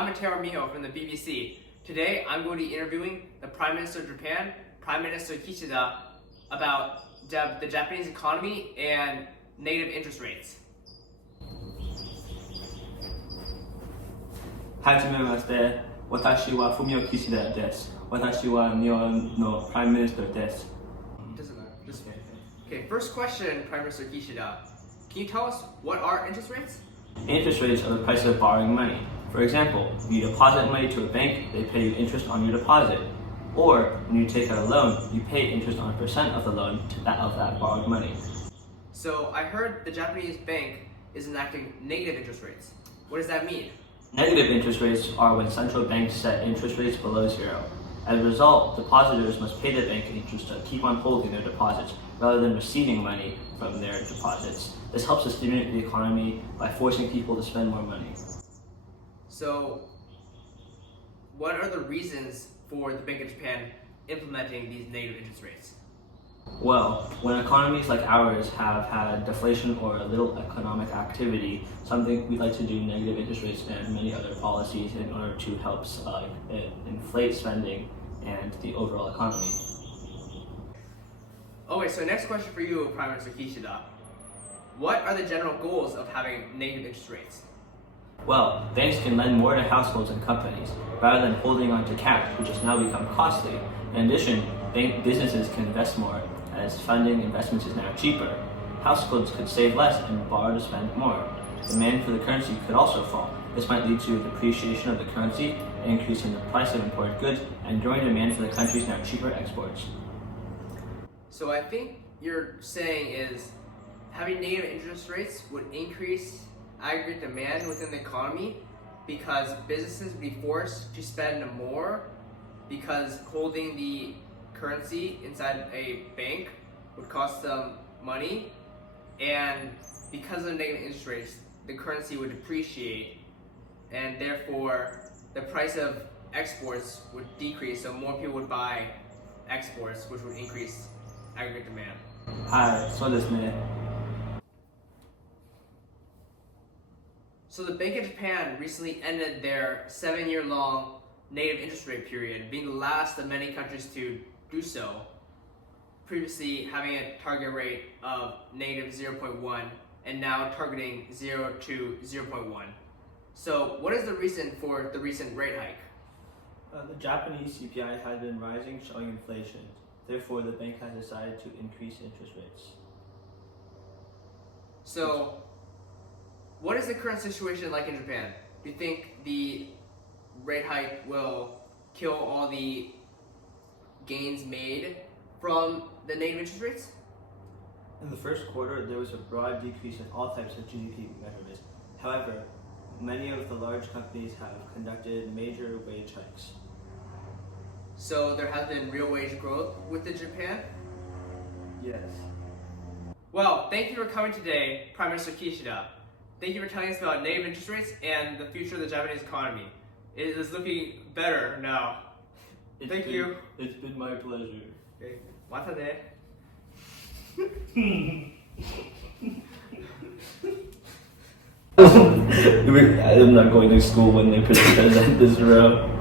I'm Mateo Miho from the BBC. Today I'm going to be interviewing the Prime Minister of Japan, Prime Minister Kishida, about the Japanese economy and negative interest rates. はじめまして。私はフミオキシダです。私は日本の Prime Minister です。 Doesn't matter. Just okay. First question, Prime Minister Kishida. Can you tell us what are interest rates? Interest rates are the price of borrowing money. For example, if you deposit money to a bank, they pay you interest on your deposit. Or when you take out a loan, you pay interest on a percent of the loan of that borrowed money. So I heard the Japanese bank is enacting negative interest rates. What does that mean? Negative interest rates are when central banks set interest rates below zero. As a result, depositors must pay the bank interest to keep on holding their deposits rather than receiving money from their deposits. This helps to stimulate the economy by forcing people to spend more money. So, what are the reasons for the Bank of Japan implementing these negative interest rates? Well, when economies like ours have had deflation or little economic activity, something we like to do negative interest rates and many other policies in order to help inflate spending and the overall economy. Okay, so next question for you, Prime Minister Kishida. What are the general goals of having negative interest rates? Well, banks can lend more to households and companies rather than holding on to cash, which has now become costly. In addition, businesses can invest more as funding investments is now cheaper. Households could save less and borrow to spend more. Demand for the currency could also fall. This might lead to a depreciation of the currency, increasing the price of imported goods, and growing demand for the country's now cheaper exports. So I think you're saying is having negative interest rates would increase aggregate demand within the economy because businesses would be forced to spend more because holding the currency inside a bank would cost them money, and because of negative interest rates, the currency would depreciate, and therefore the price of exports would decrease, so more people would buy exports, which would increase aggregate demand. はい、そうですね。 So the Bank of Japan recently ended their 7-year-long negative interest rate period, being the last of many countries to do so, previously having a target rate of negative 0.1 and now targeting 0 to 0.1. So what is the reason for the recent rate hike? The Japanese CPI has been rising, showing inflation. Therefore, the bank has decided to increase interest rates. So, what is the current situation like in Japan? Do you think the rate hike will kill all the gains made from the negative interest rates? In the first quarter, there was a broad decrease in all types of GDP measurements. However, many of the large companies have conducted major wage hikes. So there has been real wage growth within Japan? Yes. Well, thank you for coming today, Prime Minister Kishida. Thank you for telling us about negative interest rates and the future of the Japanese economy. It is looking better now. Thank you. It's been my pleasure. Okay. Mata ne. I'm not going to school when they present this row.